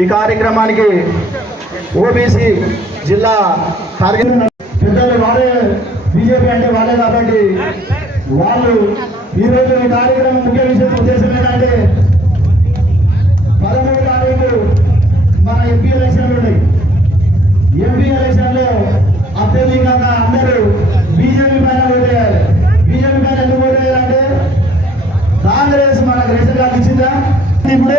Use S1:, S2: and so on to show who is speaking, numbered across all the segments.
S1: ఈ కార్యక్రమానికి ఓబీసీ జిల్లా పెద్దలు వారే బీజేపీ అంటే వాళ్ళే కాబట్టి వాళ్ళు ఈరోజు ఈ కార్యక్రమం ముఖ్య విషయం ఉద్దేశం ఏంటంటే పదమూడు తారీఖు మన ఎంపీ ఎలక్షన్లు ఉన్నాయి. ఎంపీ ఎలక్షన్లో అత్యధికంగా అందరూ బీజేపీ పైన ఓటేయాలి. బీజేపీ పైన ఎందుకు ఓటేయాలంటే కాంగ్రెస్ మనకు రేషన్ కార్డు ఇచ్చిందా? ఇప్పుడు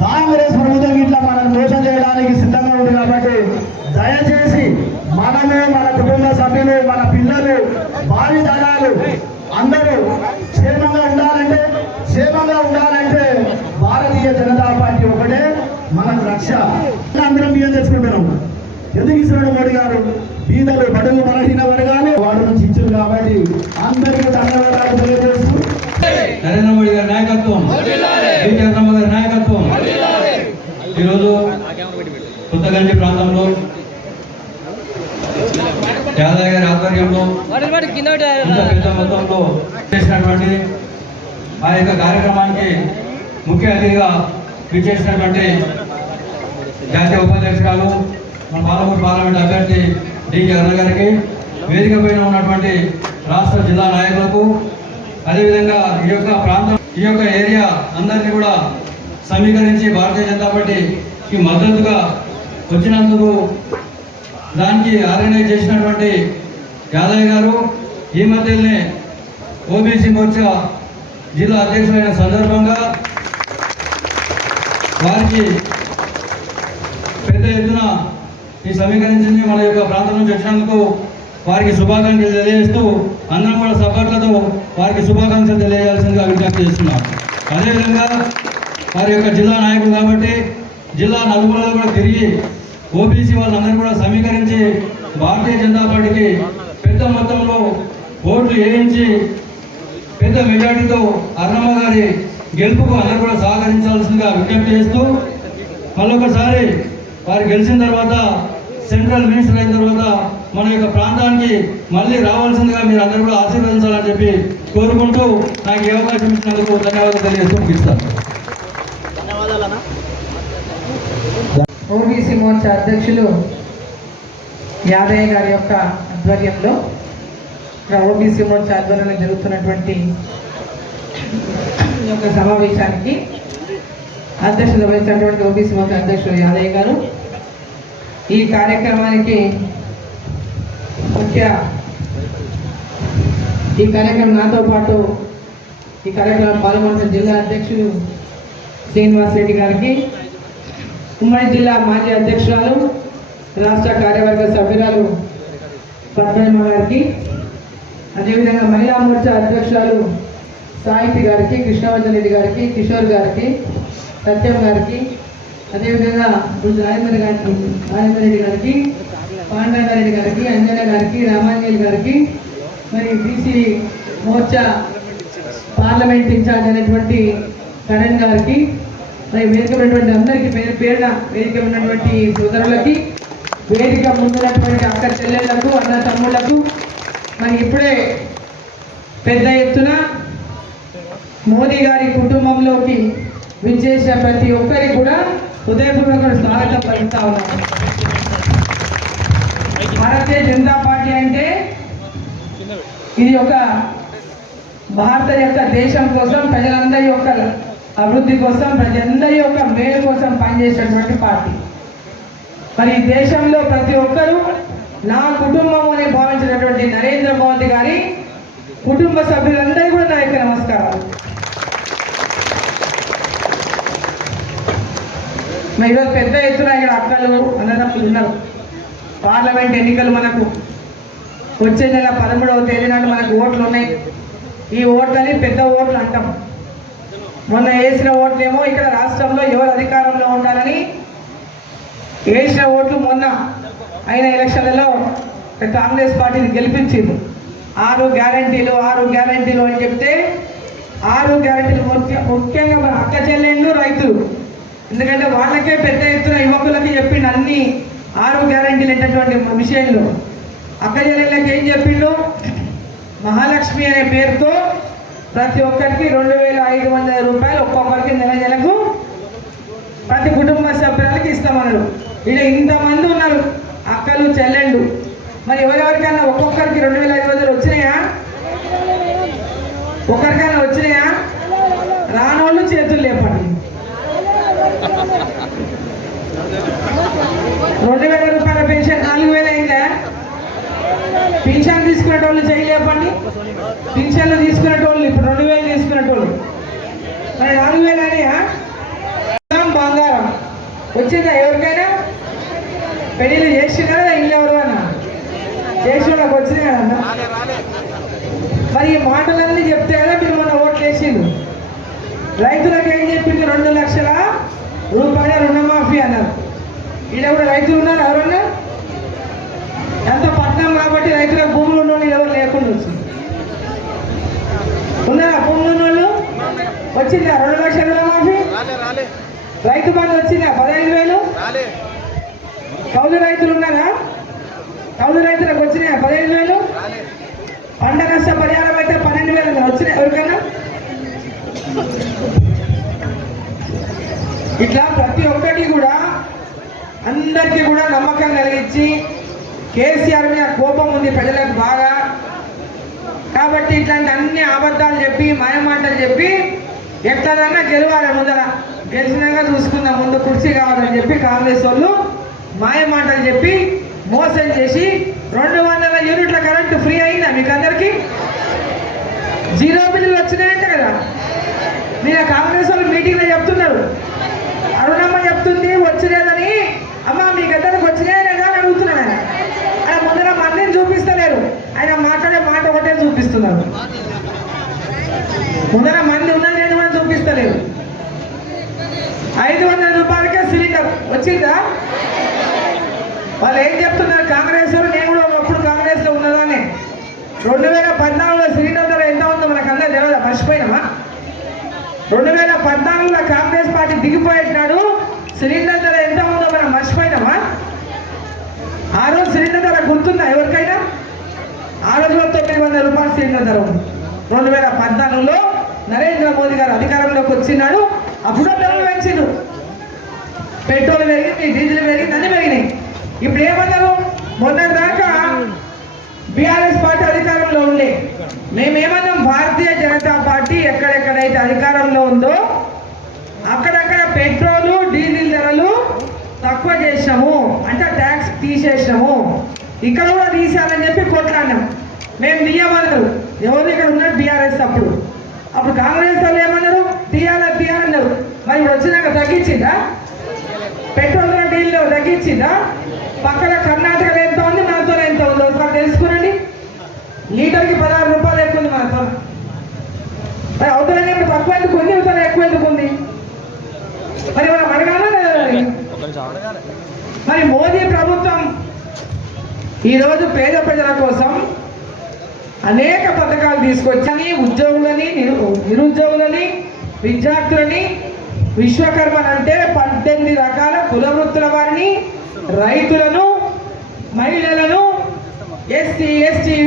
S1: కాంగ్రెస్ ప్రభుత్వం ఇట్లా మనం మోసం చేయడానికి సిద్ధంగా ఉంది కాబట్టి దయచేసి మనము మన కుటుంబ సభ్యులు మన పిల్లలు భావి దళాలు అందరూ క్షేమంగా ఉండాలంటే క్షేమంగా ఉండాలంటే భారతీయ జనతా పార్టీ ఒకటే మనకు రక్ష. అందరం బియ్యం తెచ్చుకుంటున్నాం. ఎందుకు ఇస్తున్నాడు మోడీ గారు? బీదలు బడుగు బలహీన వర్గాలు
S2: ప్రాంతంలో యాదయ్య గారి ఆధ్వర్యంలో పెద్ద మొత్తంలో చేసినటువంటి ఆ యొక్క కార్యక్రమానికి ముఖ్య అతిథిగా విచ్చేసినటువంటి జాతీయ ఉపాధ్యక్షురాలు మన పాలమూరు పార్లమెంట్ అభ్యర్థి డి జగన్ గారికి వేదిక పైన ఉన్నటువంటి రాష్ట్ర జిల్లా నాయకులకు అదేవిధంగా ఈ యొక్క ప్రాంతం ఈ యొక్క ఏరియా అందరినీ కూడా సమీకరించి భారతీయ జనతా పార్టీకి మద్దతుగా వచ్చినందుకు దానికి ఆర్గనైజ్ చేసినటువంటి యాదయ్య గారు ఈ మధ్యనే ఓబీసీ మోర్చా జిల్లా అధ్యక్షులైన సందర్భంగా వారికి పెద్ద ఎత్తున ఈ సమీకరించింది మన యొక్క ప్రాంతం నుంచి వచ్చినందుకు వారికి శుభాకాంక్షలు తెలియజేస్తూ అందరం కూడా సపోర్ట్లతో వారికి శుభాకాంక్షలు తెలియజేయాల్సిందిగా విజ్ఞప్తి చేస్తున్నాం. అదేవిధంగా వారి యొక్క జిల్లా నాయకులు కాబట్టి జిల్లా నలుగురులో కూడా తిరిగి ఓబీసీ వాళ్ళందరూ కూడా సమీకరించి భారతీయ జనతా పార్టీకి పెద్ద మొత్తంలో ఓట్లు వేయించి పెద్ద మెజార్టీతో అర్ణమ్మ గారి గెలుపుకు అందరూ కూడా సహకరించాల్సిందిగా విజ్ఞప్తి చేస్తూ మళ్ళొకసారి వారు గెలిచిన తర్వాత సెంట్రల్ మినిస్టర్ అయిన తర్వాత మన యొక్క ప్రాంతానికి మళ్ళీ రావాల్సిందిగా మీరు అందరూ కూడా ఆశీర్వదించాలని చెప్పి కోరుకుంటూ నాకు ఈ అవకాశం ఇచ్చినందుకు ధన్యవాదాలు తెలియజేస్తూ ముగిస్తాను.
S3: ఓబీసీ మోర్చా అధ్యక్షులు యాదయ్య గారి యొక్క ఆధ్వర్యంలో ఓబీసీ మోర్చా ఆధ్వర్యంలో జరుగుతున్నటువంటి యొక్క సమావేశానికి అధ్యక్షత వహించినటువంటి ఓబీసీ మోర్చా అధ్యక్షులు యాదయ్య గారు. ఈ కార్యక్రమానికి ముఖ్య ఈ కార్యక్రమం నాతో పాటు ఈ కార్యక్రమం పాల్గొంటున్న జిల్లా అధ్యక్షులు శ్రీనివాస్ రెడ్డి గారికి ఉమ్మడి జిల్లా మాజీ అధ్యక్షురాలు రాష్ట్ర కార్యవర్గ సభ్యురాలు పద్మమ్మ గారికి అదేవిధంగా మహిళా మోర్చా అధ్యక్షురాలు సాహితి గారికి కృష్ణవర్ధన్ రెడ్డి గారికి కిషోర్ గారికి సత్యం గారికి అదేవిధంగా ఇప్పుడు రాజేంద్ర గారికి రాజేంద్ర రెడ్డి గారికి పాండారెడ్డి గారికి అంజన గారికి రామాంజలి గారికి మరి బీసీ మోర్చా పార్లమెంట్ ఇన్ఛార్జ్ అయినటువంటి కరణ్ గారికి మరి వేదిక ఉన్నటువంటి అందరికీ పేరు పేరున వేదిక ఉన్నటువంటి సోదరులకి వేదిక ముందున్నటువంటి అక్క చెల్లెళ్ళకు అన్న తమ్ముళ్ళకు మరి ఇప్పుడే పెద్ద ఎత్తున మోదీ గారి కుటుంబంలోకి విచ్చేసిన ప్రతి ఒక్కరికి కూడా హృదయపూర్వక స్వాగతం పలుకుతా ఉన్నాను భారతీయ జనతా పార్టీ అంటే ఇది ఒక భారత యొక్క దేశం కోసం ప్రజలందరి యొక్క అభివృద్ధి కోసం ప్రజలందరి యొక్క మేలు కోసం పనిచేసేటువంటి పార్టీ. మరి ఈ దేశంలో ప్రతి ఒక్కరూ నా కుటుంబం అని భావించినటువంటి నరేంద్ర మోదీ గారి కుటుంబ సభ్యులందరూ కూడా నా యొక్క నమస్కారాలు. మరి ఈరోజు పెద్ద ఎత్తున ఇక్కడ అక్కలు అన్నదమ్ములు ఉన్నారు. పార్లమెంట్ ఎన్నికలు మనకు వచ్చే నెల పదమూడవ తేదీ నాడు మనకు ఓట్లు ఉన్నాయి ఈ ఓట్లని పెద్ద ఓట్లు అంటాం. మొన్న వేసిన ఓట్లేమో ఇక్కడ రాష్ట్రంలో ఎవరు అధికారంలో ఉండాలని వేసిన ఓట్లు మొన్న అయిన ఎలక్షన్లలో కాంగ్రెస్ పార్టీని గెలిపించింది ఆరు గ్యారంటీలు ఆరు గ్యారంటీలు అని చెప్తే ఆరు గ్యారంటీలు ముఖ్యంగా మన అక్క చెల్లెళ్ళు రైతులు. ఎందుకంటే వాళ్ళకే పెద్ద ఎత్తున యువకులకి చెప్పిండు అన్ని ఆరు గ్యారంటీలు అనేటటువంటి విషయంలో అక్క చెల్లెళ్ళకి ఏం చెప్పిండు? మహాలక్ష్మి అనే పేరుతో ప్రతి ఒక్కరికి రెండు వేల ఐదు వందల రూపాయలు ఒక్కొక్కరికి నెల నెలకు. ప్రతి కుటుంబ సభ్యులకి ఇస్తామన్నారు. ఇలా ఇంతమంది ఉన్నారు. అక్కలు చెల్లెళ్ళు. మరి ఎవరెవరికైనా ఒక్కొక్కరికి రెండు వేల ఐదు వందలు వచ్చినాయా? ఒకరికైనా వచ్చినాయా? రానోళ్ళు చేతులు లేపండి. రెండు వేల రూపాయల పెన్షన్ నాలుగు వేల పింఛన్ తీసుకునేటోళ్ళు చేయలేపండి పింఛన్లు తీసుకునేటోళ్ళు ఇప్పుడు రెండు వేలు తీసుకునేటోళ్ళు. మరి నాలుగు వేలు అని బంగారం. వచ్చిందా ఎవరికైనా? పెళ్ళిళ్ళు చేసినా ఇల్లు ఎవరు అన్న చేసిన వాళ్ళకి వచ్చినాయి అన్న? మరి ఈ మాటలన్నీ చెప్తే కదా మీరు మొన్న ఓట్లు వేసిండు రైతులకు ఏం చెప్పింది రెండు లక్షల రూపాయల రుణమాఫీ అన్నారు. ఈడ కూడా రైతులు ఉన్నారు ఎవరన్నా? రైతులకు భూములు ఉన్న వాళ్ళు ఎవరు లేకుండా వచ్చింది. ఉన్నారా భూములు ఉన్న వాళ్ళు వచ్చిందా? రెండు లక్షల రుణమాఫీ రైతు బంధు వచ్చిందా? పదహైదు వేలు? కౌలు రైతులు ఉన్నారా? కౌలు రైతులకు వచ్చినాయా? పదహైదు వేలు? పంట నష్ట పరిహారం అయితే పన్నెండు వేలు. వచ్చినాయి ఎవరికైనా ఇట్లా ప్రతి ఒక్కటి కూడా అందరికీ కూడా నమ్మకం కలిగించి కేసీఆర్ మీద కోపం ఉంది ప్రజలకు బాగా. కాబట్టి ఇట్లాంటి అన్ని అబద్ధాలు చెప్పి మాయమాటలు చెప్పి ఎట్లదన్నా గెలవాలి ముందర. గెలిచినాక చూసుకుందాం ముందు కుర్చీ కావాలని చెప్పి కాంగ్రెస్ వాళ్ళు మాయమాటలు చెప్పి మోసం చేసి రెండు వందల యూనిట్ల కరెంటు ఫ్రీ అయిందా మీకు అందరికీ? జీరో బిల్లులు వచ్చినాయంట కదా. నేను కాంగ్రెస్ వాళ్ళు మీటింగ్లో చెప్తున్నారు అరుణమ్మ చెప్తుంది వచ్చిలేదని అమ్మ మీకు ఇద్దరికి వచ్చినాయా లేదా అని అడుగుతున్నాను ఆయన ఆయన ముందర మందిని చూపిస్తలేరు ఆయన మాట్లాడే మాట ఒకటే చూపిస్తున్నారు ముందర మంది ఉన్నది లేదు కూడా చూపిస్తలేరు ఐదు వందల రూపాయలకే సిలిండర్ వచ్చిందా వాళ్ళు ఏం చెప్తున్నారు? కాంగ్రెస్ నేను కూడా ఒకప్పుడు కాంగ్రెస్లో ఉన్నదాన్ని. రెండు వేల పద్నాలుగులో సిలిండర్ ధర ఎంత ఉందో మనకు అందరూ తెలియదా? మర్చిపోయినామా రెండు వేల పద్నాలుగులో కాంగ్రెస్ పార్టీ దిగిపోయినాడు సిలిండర్ ధర ఎంత ఉందో మనం మర్చిపోయినామా? ఆ రోజు సిలిండర్ ధర గుర్తుందా? ఎవరికైనా? ఆ రోజులో తొమ్మిది వందల రూపాయలు సిలిండర్ ధర ఉంది రెండు వేల పద్నాలుగులో నరేంద్ర మోదీ గారు అధికారంలోకి వచ్చినాడు. అప్పుడు ధరలు పెంచిండు పెట్రోల్ పెరిగింది డీజిల్ పెరిగింది అన్ని పెరిగినాయి. ఇప్పుడు ఏమన్నారు మొన్న దాకా బీఆర్ఎస్ పార్టీ అధికారంలో ఉండే. మేమేమన్నాం భారతీయ జనతా పార్టీ ఎక్కడెక్కడైతే అధికారంలో ఉందో అక్కడక్కడ పెట్రోలు డీజిల్ ధరలు తక్కువ చేసినాము. అంటే ట్యాక్స్ తీసేసినాము. ఇక్కడ కూడా తీసేయాలని చెప్పి కొట్లాడినాం. మేము తీయమన్నారు ఎవరు ఇక్కడ ఉన్నారు? బీఆర్ఎస్ అప్పుడు. అప్పుడు కాంగ్రెస్ వాళ్ళు ఏమన్నారు? తీయాలా తీయాలన్నారు మరి ఇప్పుడు వచ్చినాక తగ్గించిందా? Petrol diesel తగ్గించిందా? పక్కన కర్ణాటకలో ఎంత ఉంది? మనతో ఎంత ఉంది? ఒకసారి తెలుసుకునండి. లీటర్కి పదహారు రూపాయలు ఎక్కువ ఉంది మనతో మరి అవతలనే తక్కువ ఎందుకు ఉంది? అవతల ఎక్కువ ఎందుకు ఉంది? మరి మనం అడగాలా మరి? మోదీ ప్రభుత్వం ఈరోజు పేద ప్రజల కోసం అనేక పథకాలు తీసుకొచ్చని ఉద్యోగులని నిరు నిరుద్యోగులని విద్యార్థులని విశ్వకర్మలు అంటే రైతులను మహిళలను ఎస్సీ ఎస్టీ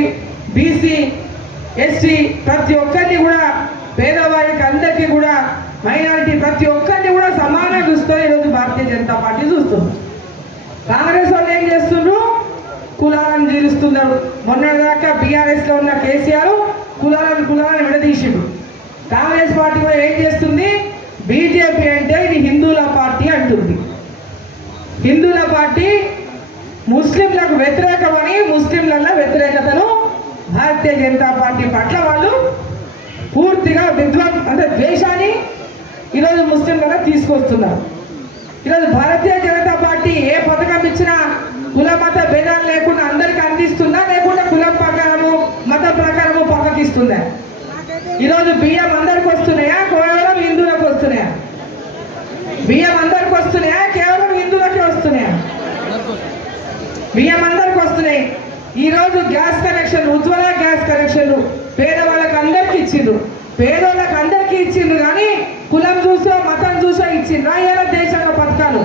S3: బీసీ ఎస్టీ ప్రతి ఒక్కరిని కూడా పేదవారికి అందరికీ కూడా మైనారిటీ ప్రతి ఒక్కరిని కూడా సమాన దృష్టితో ఈరోజు భారతీయ జనతా పార్టీ చూస్తుంది. కాంగ్రెస్ వాళ్ళు ఏం చేస్తుండ్రు? కులాలను తీరుస్తున్నారు మొన్నటిదాకా బీఆర్ఎస్లో ఉన్న కేసీఆర్ కులాలను కులాలను విడదీసిండు. కాంగ్రెస్ పార్టీ కూడా ఏం చేస్తుంది? బీజేపీ అంటే ఇది హిందువుల పార్టీ అంటుంది హిందువుల పార్టీ ముస్లింలకు వ్యతిరేకమని ముస్లింలలో వ్యతిరేకతను భారతీయ జనతా పార్టీ పట్ల వాళ్ళు పూర్తిగా విద్వాన్ అంటే ద్వేషాన్ని ఈరోజు ముస్లింలలో తీసుకొస్తున్నారు. ఈరోజు భారతీయ జనతా పార్టీ ఏ పథకం ఇచ్చినా కుల మత భేదాలు లేకుండా అందరికి అందిస్తుందా లేకుండా కులం ప్రకారము మత ప్రకారము పథకిస్తుందా ఈరోజు బియ్యం అందరికి వస్తున్నాయా? కేవలం హిందువులకు వస్తున్నాయా? బియ్యం అందరికి వస్తున్నాయా కేవలం హిందువులకే వస్తున్నాయా బియ్యం అందరికి వస్తున్నాయి. ఈరోజు gas connection Ujjwala gas connection పేదవాళ్ళకి అందరికి ఇచ్చిండ్రు. పేదోళ్ళకి అందరికి ఇచ్చిండ్రు కానీ కులం చూసో మతం చూసో ఇచ్చిండ్రా ఇవాళ దేశంలో పథకాలు?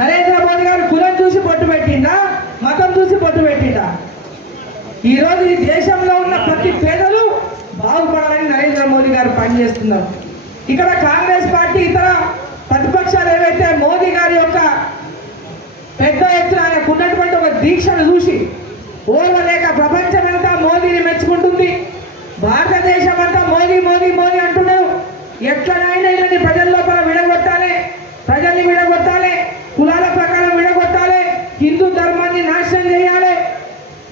S3: నరేంద్ర మోదీ గారు కులం చూసి పొట్టు పెట్టిందా మతం చూసి పొట్టు పెట్టిందా ఈరోజు ఈ దేశంలో ఉన్న ప్రతి పేదలు బాగుపడాలని నరేంద్ర మోదీ పనిచేస్తున్నారు. ఇక్కడ కాంగ్రెస్ పార్టీ ఇతర ప్రతిపక్షాలు ఏవైతే మోదీ గారి యొక్క పెద్ద ఎత్తున ఉన్నటువంటి ఒక దీక్షను చూసి ఓర్వలేక ప్రపంచమంతా మోదీని మెచ్చుకుంటుంది. భారతదేశం అంతా మోదీ మోదీ మోదీ అంటున్నారు. ఎట్లనైనా ఇలాంటి ప్రజల లోపల విడగొట్టాలి ప్రజల్ని విడగొట్టాలి కులాల ప్రకారం విడగొట్టాలి హిందూ ధర్మాన్ని నాశనం చేయాలి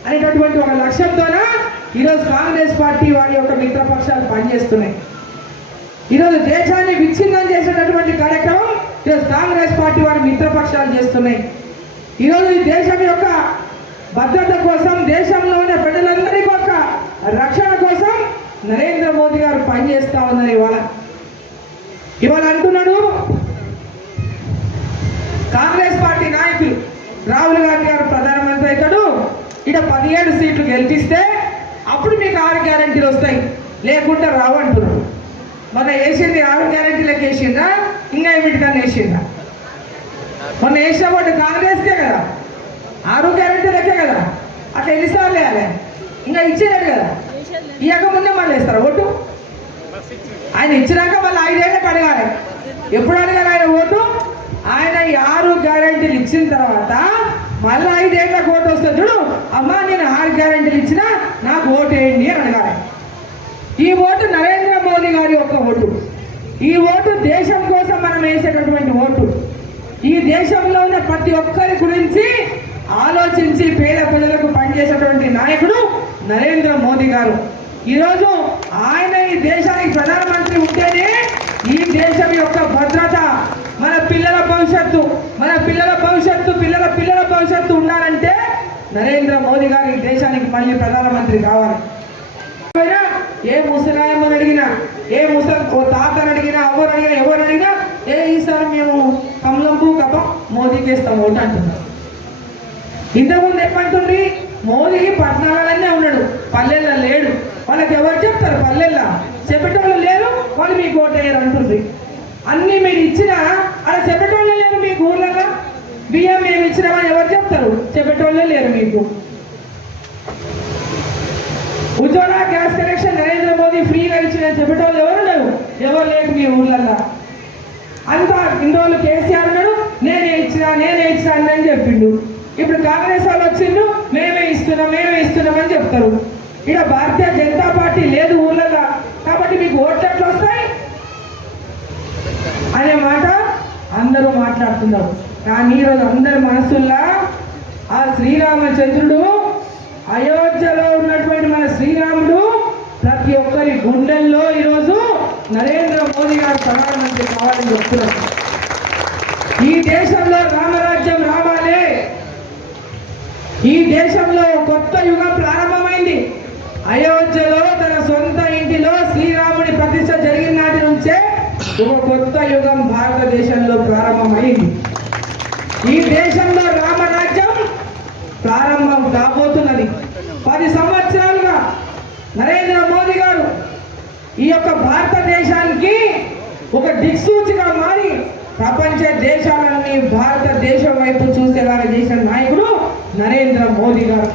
S3: అనేటటువంటి ఒక లక్ష్యంతోన ఈరోజు కాంగ్రెస్ పార్టీ వారి యొక్క మిత్రపక్షాలు పనిచేస్తున్నాయి. ఈరోజు దేశాన్ని విచ్ఛిన్నం చేసేటటువంటి కార్యక్రమం ఈరోజు కాంగ్రెస్ పార్టీ వారి మిత్రపక్షాలు చేస్తున్నాయి. ఈరోజు ఈ దేశం యొక్క భద్రత కోసం దేశంలో ఉన్న ప్రజలందరి యొక్క రక్షణ కోసం నరేంద్ర మోదీ గారు పనిచేస్తా ఉన్నారు ఇవాళ. ఇవాళ అంటున్నాడు కాంగ్రెస్ పార్టీ నాయకులు రాహుల్ గాంధీ గారు ప్రధానమంత్రి అవుతాడు. ఇక పదిహేడు సీట్లు గెలిపిస్తే అప్పుడు మీకు ఆరు గ్యారంటీలు వస్తాయి. లేకుండా రావు అంటున్నారు మన వేసింది ఆరు గ్యారంటీలకు వేసిందా ఇంకా ఏమిటికన్నా వేసిందా మొన్న వేసిన ఓటు కాంగ్రెస్కే కదా. ఆరు గ్యారంటీలకే కదా. అట్లా ఎన్నిసార్లు వేయాలి ఇంకా ఇచ్చేయలేదు కదా. ఇవ్వక ముందే మళ్ళీ వేస్తారు ఓటు? ఆయన ఇచ్చినాక మళ్ళీ ఐదేళ్ళకి అడగాలి ఎప్పుడు అడగాలి ఆయన ఓటు? ఆయన ఈ ఆరు గ్యారంటీలు ఇచ్చిన తర్వాత మళ్ళీ ఐదేళ్ళకి ఓటు వస్తుంది చూడు. అమ్మా నేను ఆరు గ్యారంటీలు ఇచ్చినా నాకు ఓటు వేయండి అని అడగాలి. ఈ ఓటు నరేంద్ర మోదీ గారి యొక్క ఓటు. ఈ ఓటు దేశం కోసం మనం వేసేటటువంటి ఓటు. ఈ దేశంలో ఉన్న ప్రతి ఒక్కరి గురించి ఆలోచించి పేద ప్రజలకు పనిచేసేటువంటి నాయకుడు నరేంద్ర మోదీ గారు. ఈరోజు ఆయన ఈ దేశానికి ప్రధానమంత్రి ఉంటేనే ఈ దేశం యొక్క భద్రత. మన పిల్లల భవిష్యత్తు మన పిల్లల భవిష్యత్తు పిల్లల పిల్లల భవిష్యత్తు ఉండాలంటే నరేంద్ర మోదీ గారు ఈ దేశానికి మళ్ళీ ప్రధానమంత్రి కావాలి. ఏ ముసలాయమ్మని అడిగినా ఏ ముసలి ఓ తాతని అడిగినా ఎవరు అడిగినా ఎవరు అడిగినా ఏ ఈసారి మేము కమలంపు కప మోదీకి వేస్తాం ఓటు అంటున్నారు ఇంతకుముందు ఏమంటుండ్రి? మోదీ పట్టణాలనే ఉన్నాడు పల్లెల్లో లేడు. వాళ్ళకి ఎవరు చెప్తారు పల్లెల్లో? చెప్పేటోళ్ళు లేరు వాళ్ళు మీకు ఓటు వేయరు అంటుంది అన్నీ మీరు ఇచ్చినా అలా చెప్పేటోళ్ళే లేరు మీకు ఊర్లలో. బియ్యం మేము ఇచ్చినామని ఎవరు చెప్తారు? చెప్పేటోళ్ళే లేరు మీకు. ఉజ్వల గ్యాస్ కనెక్షన్ నరేంద్ర మోదీ ఫ్రీగా ఇచ్చిన చెప్పేటోళ్ళు ఎవరు లేవు ఎవరు లేరు మీ ఊర్లల్లో అంతా ఇన్ని రోజులు కేసీఆర్ అన్నాడు నేనే ఇచ్చినా నేనే ఇచ్చినా అని చెప్పిండు. ఇప్పుడు కాంగ్రెస్ వాళ్ళు వచ్చిండు మేమే ఇస్తున్నాం మేమే ఇస్తున్నాం అని చెప్తారు. ఇక్కడ భారతీయ జనతా పార్టీ లేదు ఊర్లలో. కాబట్టి మీకు ఓట్లు ఎట్లా వస్తాయి? అనే మాట అందరూ మాట్లాడుతున్నారు. కానీ ఈరోజు అందరి మనసుల్లా ఆ శ్రీరామచంద్రుడు అయోధ్యలో ఉన్నటువంటి మన శ్రీరాముడు ప్రతి ఒక్కరి గుండెల్లో ఈరోజు నరేంద్ర మోదీ గారు ప్రధానమంత్రి కావాలని చెప్తున్నారు. ఈ దేశంలో రామరాజ్యం రావాలి. ఈ దేశంలో కొత్త యుగం ప్రారంభమైంది. అయోధ్యలో తన సొంత ఇంటిలో శ్రీరాముడి ప్రతిష్ట జరిగిన నాటి నుంచే ఒక కొత్త యుగం భారతదేశంలో ప్రారంభమైంది. ఈ దేశంలో రామరాజ్యం ప్రారంభం కాబోతున్నది. పది సంవత్సరాలు నరేంద్ర మోదీ గారు ఈ యొక్క భారతదేశానికి ఒక దిక్సూచిగా మారి ప్రపంచ దేశాలన్నీ భారతదేశం వైపు చూసేలాగా చేసిన నాయకుడు నరేంద్ర మోదీ గారు.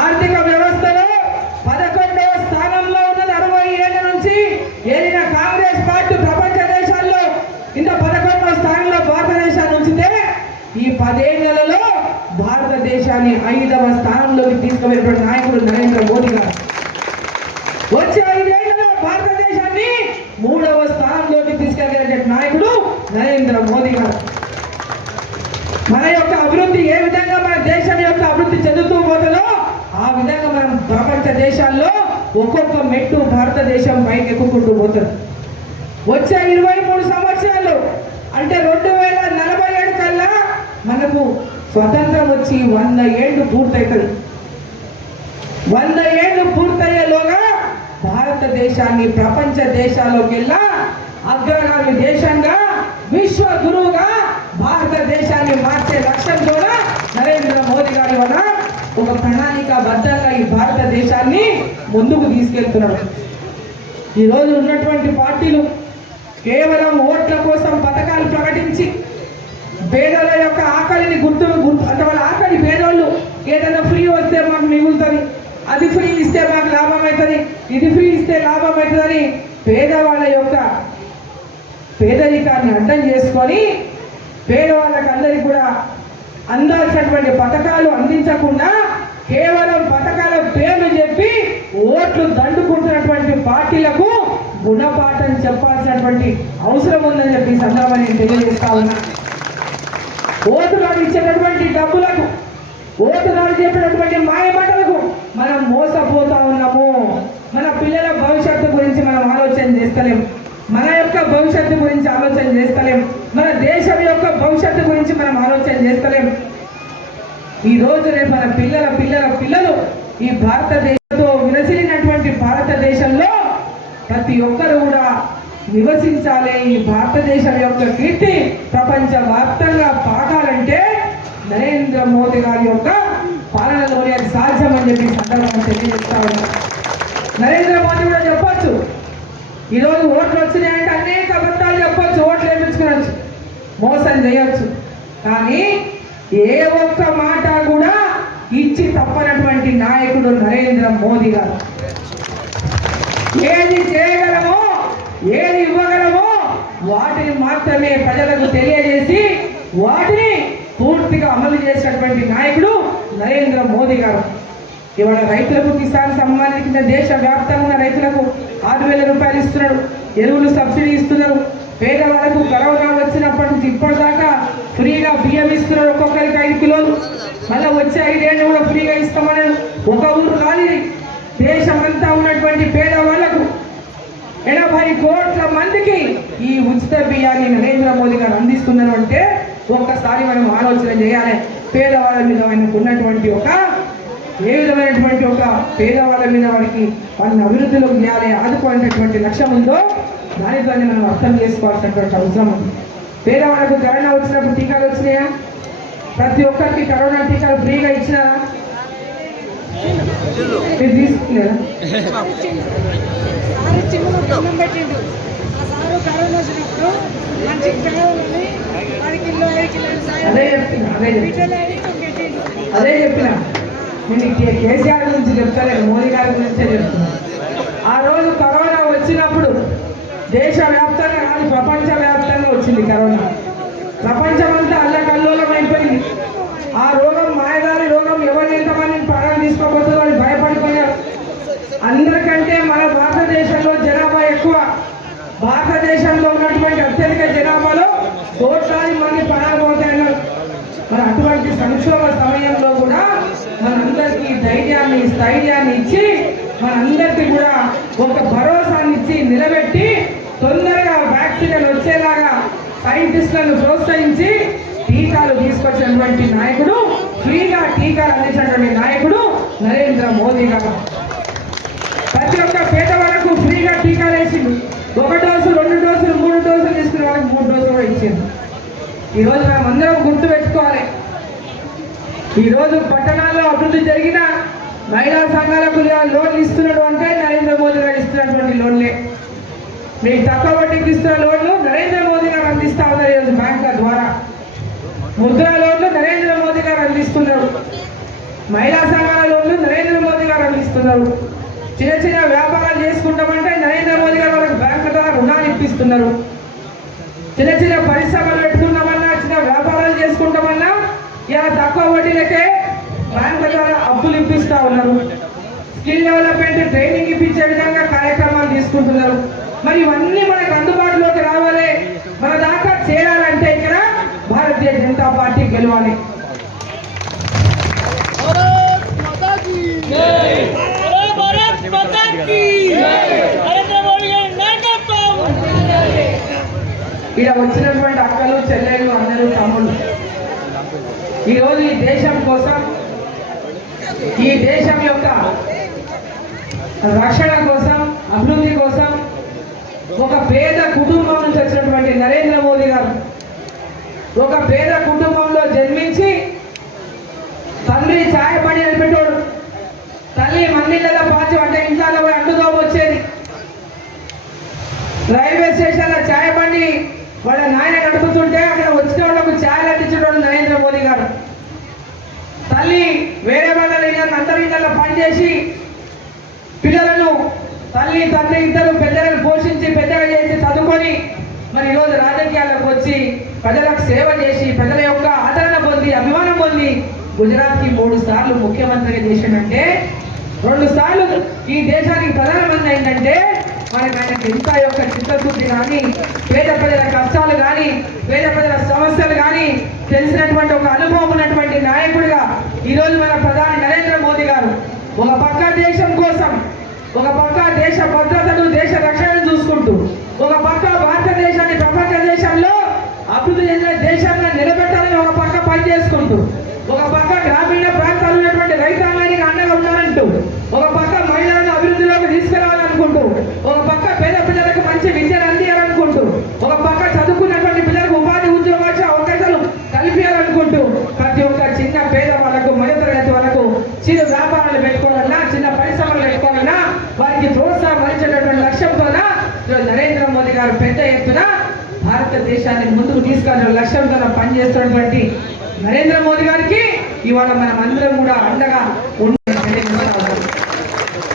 S3: ఆర్థిక వ్యవస్థలో పదకొండవ స్థానంలో ఉన్నది అరవై ఏళ్ళ నుంచి ఏలిన కాంగ్రెస్ పార్టీ ప్రపంచ దేశాల్లో ఇంత పదకొండవ స్థానంలో భారతదేశాన్ని ఉంచితే ఈ పదేళ్ళలో భారతదేశాన్ని ఐదవ స్థానంలోకి తీసుకువెళ్ళిన నాయకుడు నరేంద్ర మోదీ గారు. వచ్చే ఐదేళ్ళలో భారతదేశాన్ని మూడవ స్థానంలోకి తీసుకెళ్ళిన నాయకుడు నరేంద్ర మోదీ గారు. మన యొక్క అభివృద్ధి ఏ విధంగా మన దేశం యొక్క అభివృద్ధి చెందుతూ పోతుందో ఆ విధంగా మనం ప్రపంచ దేశాల్లో ఒక్కొక్క మెట్టు భారతదేశం పైకి ఎక్కుకుంటూ పోతుంది. వచ్చే ఇరవై మూడు సంవత్సరాలు అంటే రెండు వేల నలభై ఏడు కల్లా మనకు స్వతంత్రం వచ్చి వంద ఏళ్ళు పూర్తవుతుంది. వంద ఏళ్ళు పూర్తయ్యేలోగా భారతదేశాన్ని ప్రపంచ దేశాల్లోకెల్లా అగ్రగామి దేశంగా విశ్వ గురువుగా భారతదేశాన్ని మార్చే లక్ష్యం కూడా నరేంద్ర మోదీ గారి వల్ల ఒక ప్రణాళికాబద్ధంగా ఈ భారతదేశాన్ని ముందుకు తీసుకెళ్తున్నారు. ఈరోజు ఉన్నటువంటి పార్టీలు కేవలం ఓట్ల కోసం పథకాలు ప్రకటించి పేదల యొక్క ఆకలిని గుర్తు గుర్తు అంటే వాళ్ళ ఆకలి పేదోళ్ళు ఏదైనా ఫ్రీ వస్తే మాకు మిగులుతుంది. అది ఫ్రీ ఇస్తే మాకు లాభం అవుతుంది ఇది ఫ్రీ ఇస్తే లాభం అవుతుందని పేదవాళ్ళ యొక్క పేదరికాన్ని అర్థం చేసుకొని పేదవాళ్ళకి అందరికి కూడా అందాల్సినటువంటి పథకాలు అందించకుండా కేవలం పథకాల పేర్లు చెప్పి ఓట్లు దండుకుంటున్నటువంటి పార్టీలకు గుణపాఠం చెప్పాల్సినటువంటి అవసరం ఉందని చెప్పి ఈ తెలియజేస్తా ఉన్నా. ఓటుగాడు ఇచ్చేటటువంటి డబ్బులకు ఓటుగాడు చెప్పినటువంటి మాయమాటలకు మనం మోసపోతా ఉన్నాము. మన పిల్లల భవిష్యత్తు గురించి మనం ఆలోచన చేస్తలేం. మన యొక్క భవిష్యత్తు గురించి ఆలోచన చేస్తలేం. మన దేశం యొక్క భవిష్యత్తు గురించి మనం ఆలోచన చేస్తలేం. ఈ రోజు రేపు మన పిల్లల పిల్లల పిల్లలు ఈ భారతదేశంతో విలసిలినటువంటి భారతదేశంలో ప్రతి ఒక్కరు కూడా నివసించాలి. ఈ భారతదేశం యొక్క కీర్తి ప్రపంచ వ్యాప్తంగా పాకాలంటే నరేంద్ర మోదీ గారి యొక్క పాలనలోనే అది సాధ్యమని చెప్పి ఈ సందర్భంగా తెలియజేస్తా ఉన్నాను నరేంద్ర మోదీ కూడా చెప్పొచ్చు. ఈరోజు ఓట్లు వచ్చినాయంటే అనేక అబద్ధాలు చెప్పొచ్చు ఓట్లు వేయించుకోవచ్చు మోసం చేయొచ్చు. కానీ ఏ ఒక్క మాట కూడా ఇచ్చి తప్పనటువంటి నాయకుడు నరేంద్ర మోదీ గారు. ఏది చేయగలమో ఏది ఇవ్వగలమో వాటిని మాత్రమే ప్రజలకు తెలియజేసి వాటిని పూర్తిగా అమలు చేసినటువంటి నాయకుడు నరేంద్ర మోదీ గారు. ఇవాళ రైతులకు కిసాన్ సమ్మాన్ కింద దేశ వ్యాప్తంగా ఉన్న రైతులకు ఆరు వేల రూపాయలు ఇస్తున్నాడు. ఎరువులు సబ్సిడీ ఇస్తున్నారు. పేదవాళ్ళకు కరోనా వచ్చినప్పటి నుంచి ఇప్పటిదాకా ఫ్రీగా బియ్యం ఇస్తున్నారు ఒక్కొక్కరికి ఐదు కిలోలు. మళ్ళీ వచ్చే ఐదేళ్ళు కూడా ఫ్రీగా ఇస్తామన్నాడు. ఒక ఊరు కానీ దేశమంతా ఉన్నటువంటి పేదవాళ్ళకు ఎనభై కోట్ల మందికి ఈ ఉచిత బియ్యాన్ని నరేంద్ర మోదీ గారు అందిస్తున్నారు అంటే ఒక్కసారి మనం ఆలోచన చేయాలి. పేదవాళ్ళ మీద ఆయనకు ఉన్నటువంటి ఒక ఏ విధమైనటువంటి ఒక పేదవాళ్ళ మీద వాడికి వాళ్ళని అభివృద్ధిలో చేయాలి ఆదుకోవాలనేటువంటి లక్ష్యం ఉందో దానితోనే మనం అర్థం చేసుకోవాల్సినటువంటి అవసరం ఉంది. పేదవాళ్ళకు కరోనా వచ్చినప్పుడు టీకాలు వచ్చినాయా? ప్రతి ఒక్కరికి కరోనా టీకాలు ఫ్రీగా ఇచ్చినారా? మీరు తీసుకున్నారా?
S4: కరోనా వచ్చినప్పుడు మంచికి కావాలని వాడికి ఇల్లు ఐదు కిలోలు
S3: అదే చెప్పిన. నేను కేసీఆర్ గురించి చెప్తలేను మోదీ గారి గురించే చెప్తున్నా. ఆ రోజు కరోనా వచ్చినప్పుడు దేశవ్యాప్తంగా కాదు ప్రపంచ వ్యాప్తంగా వచ్చింది కరోనా. ప్రపంచమంతా అల్లకల్లోలం అయిపోయింది. ఆ రోగం మాయదారి రోగం ఎవరు ఎంతమందిని ప్రాణం తీసుకోబోతుందో వాళ్ళు భయపడిపోయారు. అందరికంటే మన భారతదేశంలో భారతదేశంలో ఉన్నటువంటి అత్యధిక జనాభాలో కోట్లాది మంది ప్రాణాలు మరి అటువంటి సంక్షోభ సమయంలో కూడా మనందరికీ ధైర్యాన్ని స్థైర్యాన్ని ఇచ్చి మనందరికీ కూడా ఒక భరోసాన్ని ఇచ్చి నిలబెట్టి తొందరగా వ్యాక్సిన్లు వచ్చేలాగా సైంటిస్టులను ప్రోత్సహించి టీకాలు తీసుకొచ్చినటువంటి నాయకుడు ఫ్రీగా టీకాలు అందించినటువంటి నాయకుడు నరేంద్ర మోదీ గారు. ప్రతి ఒక్క పేదవాళ్ళకు ఫ్రీగా టీకాలు వేసిండు. ఒక డోసు రెండు డోసులు మూడు డోసులు తీసుకునే వాళ్ళకి మూడు డోసులు కూడా ఇచ్చింది ఈరోజు మనం అందరం గుర్తు పెట్టుకోవాలి. ఈరోజు పట్టణాల్లో అభివృద్ధి జరిగిన మహిళా సంఘాలకు లోన్లు ఇస్తున్నాడు అంటే నరేంద్ర మోదీ గారు ఇస్తున్నటువంటి లోన్లే. మీకు తక్కువ వడ్డీకి ఇస్తున్న లోన్లు నరేంద్ర మోదీ గారు అందిస్తా ఉన్నారు ఈరోజు బ్యాంకుల ద్వారా. ముద్రా లోన్లు నరేంద్ర మోదీ గారు అందిస్తున్నారు. మహిళా సంఘాల లోన్లు నరేంద్ర మోదీ గారు అందిస్తున్నారు. చిన్న చిన్న వ్యాపారాలు చేసుకుంటామంటే నరేంద్ర మోదీ గారు వాళ్ళకి ఇస్తున్నారు చిన్న చిన్న పరిశ్రమలు పెట్టుకుంటామన్నా చిన్న వ్యాపారాలు చేసుకుంటామన్నా ఇలా తక్కువ వడ్డీలకే బ్యాంకుల ద్వారా అప్పులు ఇప్పిస్తూ ఉన్నారు. స్కిల్ డెవలప్మెంట్ ట్రైనింగ్ ఇప్పించే విధంగా కార్యక్రమాలు తీసుకుంటున్నారు. మరి ఇవన్నీ మనకు అందుబాటులోకి రావాలి. మన దాకా చేరాలంటే ఇక్కడ భారతీయ జనతా పార్టీ గెలవాలి
S4: భారత్ మాతా కీ నరేంద్ర మోడీ గారి నాయకత్వం
S3: ఇక్కడ వచ్చినటువంటి అక్కలు చెల్లెలు అందరూ తమ్ముళ్ళు. ఈరోజు ఈ దేశం కోసం ఈ దేశం యొక్క రక్షణ కోసం అభివృద్ధి కోసం ఒక పేద కుటుంబం నుంచి వచ్చినటువంటి నరేంద్ర మోదీ గారు ఒక పేద కుటుంబంలో జన్మించి తండ్రి ఛాయ పని తల్లి మందిళ్ళలో పాచి అంటే ఇంట్లో పోయి అంటుతో వచ్చేది. రైల్వే స్టేషన్లో వాళ్ళ నాయన గడుపుతుంటే అక్కడ వచ్చిన వాళ్ళకు ఛాయ్ అందించడం నరేంద్ర మోదీ గారు. తల్లి వేరే వాళ్ళ ఇళ్ళ పనిచేసి పిల్లలను తల్లి తండ్రి ఇద్దరు పెద్దలను పోషించి పెద్దగా చేసి చదువుకొని మరి ఈరోజు రాజకీయాలకు వచ్చి ప్రజలకు సేవ చేసి ప్రజల యొక్క ఆదరణ పొంది అభిమానం పొంది గుజరాత్కి మూడు సార్లు ముఖ్యమంత్రిగా చేశాడంటే రెండు సార్లు ఈ దేశానికి ప్రధానమంత్రి అయిందంటే మరి ఆయన ఎంత యొక్క చిత్తశుద్ధి కానీ పేద ప్రజల కష్టాలు కానీ పేద ప్రజల సమస్యలు కానీ తెలిసినటువంటి ఒక అనుభవం ఉన్నటువంటి నాయకుడిగా ఈరోజు మన ప్రధాని నరేంద్ర మోదీ గారు. ఒక పక్క దేశం కోసం ఒక పక్క దేశ భద్రతను దేశ రక్షణను చూసుకుంటూ ఒక పక్క భారతదేశాన్ని ప్రపంచ దేశంలో అభివృద్ధి చెందిన దేశంగా నిలబెట్టాలని ఒక పక్క పనిచేసుకుంటూ ఒక పక్క గ్రామీణ ప్రాంతాలు ఉన్నటువంటి రైతాంగానికి అండగా ఉండాలంటూ ఒక పక్క మహిళలను అభివృద్ధిలోకి తీసుకురావాలనుకుంటూ ఒక పక్క పేద పిల్లలకు మంచి విద్యను అందియాలనుకుంటూ ఒక పక్క చదువుకున్నటువంటి పిల్లలకు ఉపాధి ఉద్యోగాల అవకాశాలు కల్పించాలనుకుంటూ ప్రతి ఒక్క చిన్న పేద వాళ్ళకు మధ్యతరగతి వాళ్ళకు చిన్న వ్యాపారాలు పెట్టుకోవాలన్నా చిన్న పరిశ్రమలు పెట్టుకోవాలన్నా వారికి ప్రోత్సాహించేటటువంటి లక్ష్యంతోన నరేంద్ర మోదీ గారు పెద్ద ఎత్తున భారతదేశాన్ని ముందుకు తీసుకెళ్ళిన లక్ష్యంతో పనిచేస్తున్నటువంటి నరేంద్ర మోదీ గారికి ఇవాళ మనం అందరం కూడా అండగా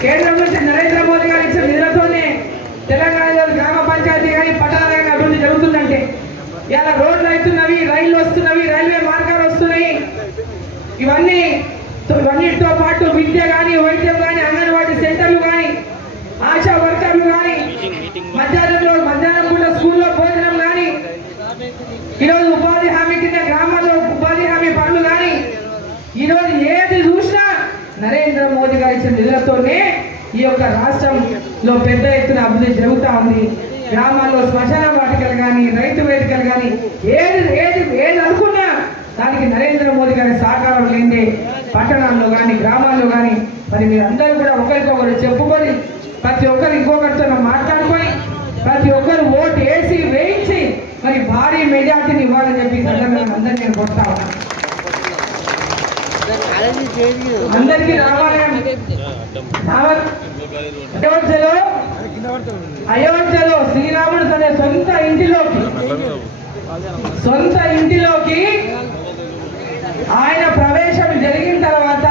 S3: కేంద్రం నుంచి నరేంద్ర మోదీ గారు ఇచ్చిన నిధులతోనే తెలంగాణలో గ్రామ పంచాయతీ కానీ పట్టణాలు అభివృద్ధి జరుగుతుందంటే ఇలా రోడ్లు అవుతున్నవి రైళ్ళు వస్తున్నవి రైల్వే మార్గాలు వస్తున్నాయి. ఇవన్నీ విద్య కానీ వైద్యం కానీ అంగన్వాడీ సెంటర్లు కానీ ఆశా వర్కర్లు కానీ మధ్యాహ్నంలో మధ్యాహ్నం పూట స్కూల్లో భోజనం కానీ ఈరోజు ఉపాధి హామీ కింద గ్రామాల్లో ఉపాధి హామీ పనులు కానీ ఈరోజు ఏది చూసినా నరేంద్ర మోదీ గారు ఇచ్చిన నిధులతోనే ఈ యొక్క రాష్ట్రంలో పెద్ద ఎత్తున అభివృద్ధి జరుగుతూ ఉంది. గ్రామాల్లో శ్మశాన వాటికలు కానీ రైతు వేదికలు కానీ ఏది ఏది అనుకున్నా దానికి నరేంద్ర మోదీ గారి సహకారం లేదే పట్టణాల్లో కానీ గ్రామాల్లో కానీ మరి మీరందరూ కూడా ఒకరికొకరు చెప్పుకొని ప్రతి ఒక్కరు ఇంకొకరితో మాట్లాడుకొని ప్రతి ఒక్కరు ఓటు వేసి వేయించి మరి భారీ మెజార్టీని ఇవ్వాలని చెప్పి ఈ సందర్భంగా అందరినీ నేను కొడతా ఉన్నాను అందరికీ అయోధ్యలో అయోధ్యలో శ్రీరాముడు తన సొంత ఇంటిలోకి సొంత ఇంటిలోకి ఆయన ప్రవేశం జరిగిన తర్వాత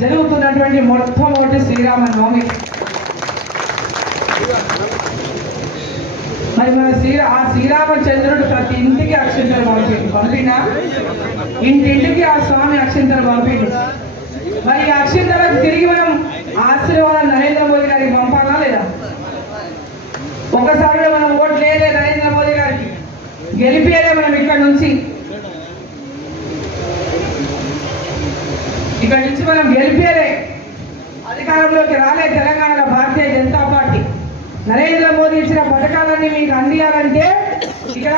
S3: జరుగుతున్నటువంటి మొట్టమొదటి శ్రీరామ నవమి మరి మన శ్రీరా ఆ శ్రీరామచంద్రుడు ప్రతి ఇంటికి అక్షంతలు పంపిండు. పంపినా? ఇంటింటికి ఆ స్వామి అక్షంతలు పంపిండు. మరి ఈ తిరిగి మనం ఆశీర్వాదం నరేంద్ర మోదీ గారికి పంపాలా లేదా? ఒకసారి మనం ఓట్లేదే నరేంద్ర మోదీ గారికి. గెలిపేదే మనం ఇక్కడ నుంచి. ఇక్కడ నుంచి మనం గెలిపేదే. అధికారంలోకి రాలే తెలంగాణలో భారతీయ జనతా పార్టీ. నరేంద్ర మోదీ ఇచ్చిన పథకాలన్నీ మీకు అందియాలంటే ఇక్కడ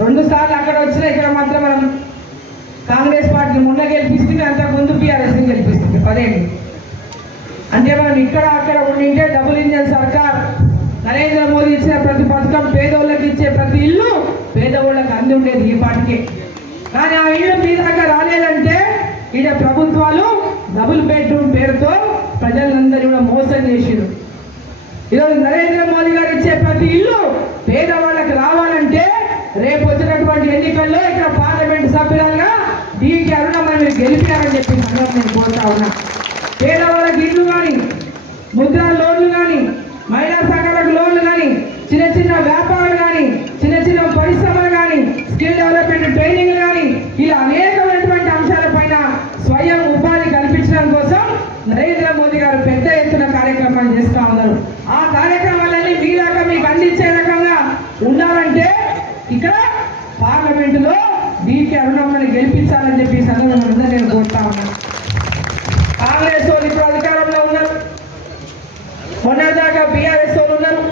S3: రెండు సార్లు అక్కడ వచ్చిన ఇక్కడ మాత్రం మనం కాంగ్రెస్ పార్టీని మొన్న ముందు గెలిపిస్తుంది పదేంటి అంటే మనం ఇక్కడ అక్కడ ఉండింటే డబుల్ ఇంజన్ సర్కార్ నరేంద్ర మోదీ ఇచ్చిన ప్రతి పథకం పేదోళ్ళకి ఇచ్చే ప్రతి ఇల్లు పేదవాళ్ళకి అంది ఉండేది ఈ పాటికి. కానీ ఆ ఇల్లు మీ దాకా రాలేదంటే ఈడ ప్రభుత్వాలు డబుల్ బెడ్రూమ్ పేరుతో ప్రజలందరూ కూడా మోసం చేసిరు ఈరోజు నరేంద్ర మోదీ గారు ఇచ్చే ప్రతి ఇల్లు పేదవాళ్ళకి రావాలంటే రేపు వచ్చినటువంటి ఎన్నికల్లో ఇక్కడ పార్లమెంట్ సభ్యులుగా డీకే అరుణ మీరు గెలిపారని చెప్పి సందర్భం నేను కోరుతా ఉన్నా. పేదవాళ్ళకి ఇల్లు కానీ ముద్ర లోన్లు కానీ మహిళా సంఘాలకు లోన్లు కానీ చిన్న చిన్న వ్యాపారాలు కానీ చిన్న చిన్న పరిశ్రమలు కానీ స్కిల్ డెవలప్మెంట్ ట్రైనింగ్ కానీ ఇలా అనేకమైనటువంటి అంశాలపైన స్వయం ఉపాధి కల్పించడం కోసం నరేంద్ర మోదీ గారు పెద్ద ఎత్తున కార్యక్రమాలు చేస్తూ ఉన్నారు ఆ కార్యక్రమాలన్నీ మీలాగా మీకు అందించే రకంగా ఉండాలంటే ఇక్కడ పార్లమెంటులో డీకే అరుణమ్మని గెలిపించాలని చెప్పి ఈ సందర్భంగా అందరూ నేను కోరుతా ఉన్నాను కాంగ్రెస్ వాళ్ళు ఇప్పుడు అధికారంలో ఉన్నారు మొన్నదాకా బీఆర్ఎస్ వాళ్ళు ఉన్నారు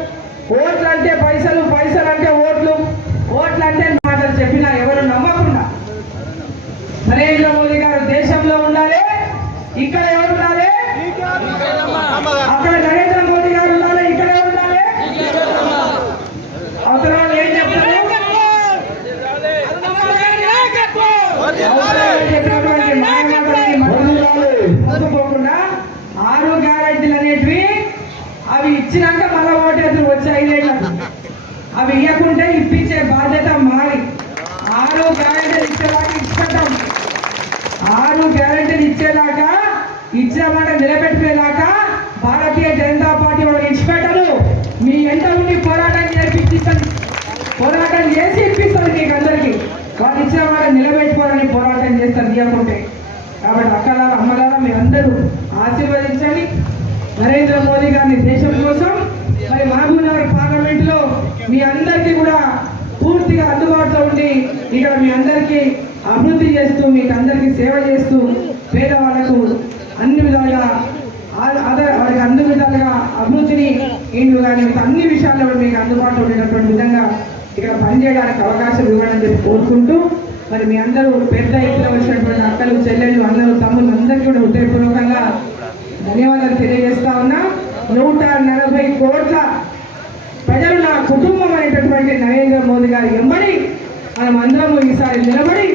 S3: ఓట్లు అంటే పైసలు పైసలు అంటే ఓట్లు ఓట్లు అంటే మాటలు చెప్పినా ఎవరు నమ్మకుండా నరేంద్ర మోదీ గారు దేశంలో ఉండాలి ఇక్కడ ఎవరు ఉండాలి అక్కడ నరేంద్ర మోదీ గారు ఉండాలి ఇక్కడ ఎవరు ఉండాలి అవతల వాళ్ళు ఏం చెప్తారు అవతల వాళ్ళు చెప్పినటువంటి మాయమాటలకి మనం మోసపోకుండా ఆరు గ్యారెంటీలు అనేటివి అవి ఇచ్చినాక మళ్ళా ఓటేతులు వచ్చాయి ఐదేళ్ళకు అవి ఇవ్వకుంటే ఇప్పించే బాధ్యత మాది. ఆరు గ్యారెంటీలు ఇచ్చేదాకా ఇష్టం ఆరు గ్యారెంటీలు ఇచ్చేదాకా ఇచ్చిన మాట నిలబెట్టుకునేదాకా భారతీయ జనతా పార్టీ వాళ్ళు ఇచ్చిపెట్టరు. మీ ఎంట ఉండి పోరాటం చేపిస్తుంది పోరాటం చేసి ఇప్పిస్తారు మీకు అందరికీ. వాళ్ళు ఇచ్చిన మాట నిలబెట్టుకోవాలని పోరాటం చేస్తారు ఇవ్వకుంటే కాబట్టి అక్కలారా అమ్మలారా మీరు నరేంద్ర మోదీ గారిని దేశం కోసం మరి మహబూబ్నగర్ పార్లమెంట్లో మీ అందరికీ కూడా పూర్తిగా అందుబాటులో ఉండి ఇక్కడ మీ అందరికీ అభివృద్ధి చేస్తూ మీకు అందరికీ సేవ చేస్తూ పేదవాళ్ళకు అన్ని విధాలుగా ఆ- అదే వారికి అన్ని విధాలుగా అభివృద్ధిని ఇండ్లు కానీ మీకు అన్ని విషయాల్లో మీకు అందుబాటులో ఉండేటటువంటి విధంగా ఇక్కడ పనిచేయడానికి అవకాశం ఇవ్వండి చెప్పి కోరుకుంటూ మరి మీ అందరూ పెద్ద ఎత్తున వచ్చినటువంటి అక్కలు చెల్లెళ్ళు అందరూ తమ్ముళ్ళు అందరికీ కూడా హృదయపూర్వకంగా ధన్యవాదాలు తెలియజేస్తా ఉన్నా. నూట నలభై కోట్ల ప్రజలు నా కుటుంబం అనేటటువంటి నరేంద్ర మోదీ గారి ఎంబడి మనం అందరం ఈసారి నిలబడి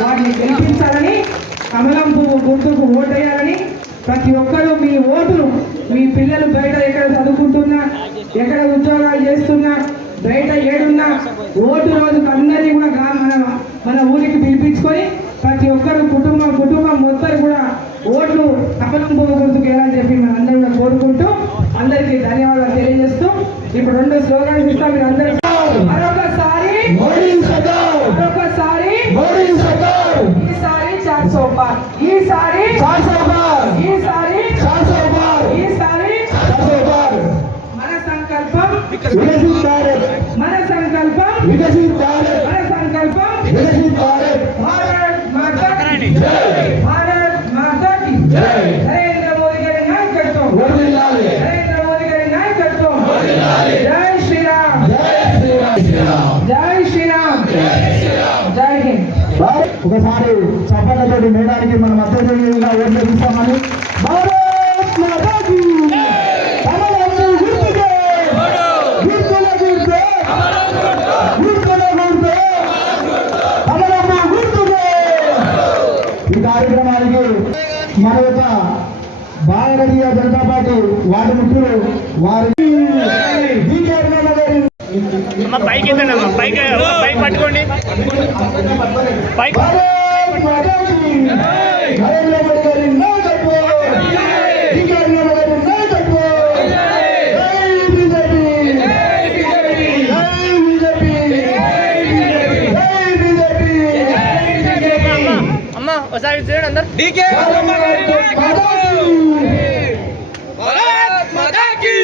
S3: వారిని గెలిపించాలని కమలం పువ్వు గుర్తుకు ఓటేయాలని ప్రతి ఒక్కరూ మీ ఓటును మీ పిల్లలు బయట ఎక్కడ చదువుకుంటున్నా ఎక్కడ ఉద్యోగాలు చేస్తున్నా బయట ఏడున్నా ఓటు రోజుకు అందరినీ కూడా మన మన ఊరికి పిలిపించుకొని ప్రతి ఒక్కరు కుటుంబం కుటుంబం మొత్తం కూడా ఓట్లు గుర్తుకు వేయాలని చెప్పి మనం అందరం కూడా కోరుకుంటూ అందరికీ ధన్యవాదాలు తెలియజేస్తూ ఇప్పుడు రెండు స్లోగన్స్ ఇస్తాం మీరు అందరూ మరొకసారి మరొకసారి ఈసారి చార్ ఈసారి
S1: చార్
S3: ఈసారి
S1: చార్
S3: ఈసారి
S1: చార్
S3: మన సంకల్పం
S1: వికసిత్ భారత్.
S3: మన సంకల్పం
S1: వికసిత్ భారత్.
S3: మన సంకల్పం
S1: వికసిత్ భారత్
S3: భారత్ మాతా కి భారత్ మాతా కి
S1: జై.
S3: నరేంద్ర మోదీ గారి నాయకత్వం
S1: వర్ధిల్లాలి
S3: నరేంద్ర మోదీ గారి నాయకత్వం జై శ్రీరామ్
S1: జై శ్రీరామ్
S3: జై శ్రీరామ్ జై హింద్
S1: ఒకసారి చప్పట్లతోటి మేడానికి మనం అత్యధికంగా ఓట్లు ఇస్తామని భారత్ మాతాకి కమలమ్మ గుర్తుకే గుర్తుల గుర్తే గుర్తుల గుర్తే కమలమ్మ గుర్తుకే ఈ కార్యక్రమానికి మన యొక్క భారతీయ జనతా పార్టీ వార్డు ముఖ్యులు వారి
S5: అమ్మ పైకి పైకి పట్టుకోండి
S1: భారత్ మాతాకి నరేంద్ర మోడీ గారి నాయకత్వం డీకే అరుణమ్మ గారి నాయకత్వం జై బీజేపీ జై బీజేపీ జై బీజేపీ
S5: అమ్మ ఒకసారి చూడండి అందరు.
S1: మాతాకి భారత్ మాతాకి